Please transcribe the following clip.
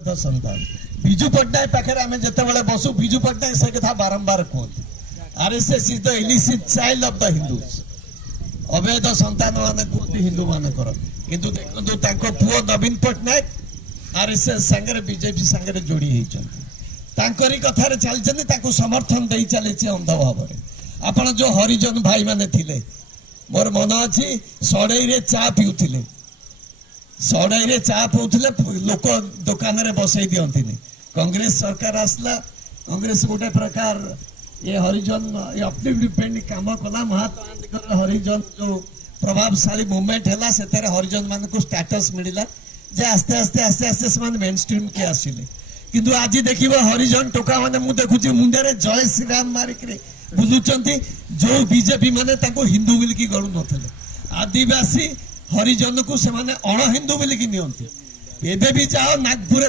सन्तान विजु पट्टनायक पाखे आम जिते बसु विजु पट्टनायक से कथा बारंबार कहते RSS is the illicit child of the Hindus अवैध संतान मान कहते हिंदू मानकर किंतु देखो पुओ नवीन पट्टनायक आरएसएस सांगे बीजेपी सांगे जोड़ी होती कथार चलती समर्थन दे चली अंध भाव आपण जो हरिजन भाई माने थिले मोर मन अच्छी सड़ई चा पिउथिले सड़ई चा पिउथिले लोक दुकान रे बसई दियंती कांग्रेस सरकार आसला कांग्रेस गोटे प्रकार ये हरिजन अपलिफ्टमेंट काम कला महात्मा गांधी हरिजन जो प्रभावशाली मूवमेंट है से हरिजन मान को स्टेटस मिला जे आस्ते आस्ते आस्ते आस्ते से मेन स्ट्रीम के आसिले किंतु आज देखिबो हरिजन टोका माने मु देखुची मुंडे जय श्री राम मारिक बुझुचंती जो बीजेपी माने ताको हिंदू बोल की गणु नथले आदिवासी हरिजन को से माने अण हिंदू बोल की नियंती एबे भी जाओ नागपुर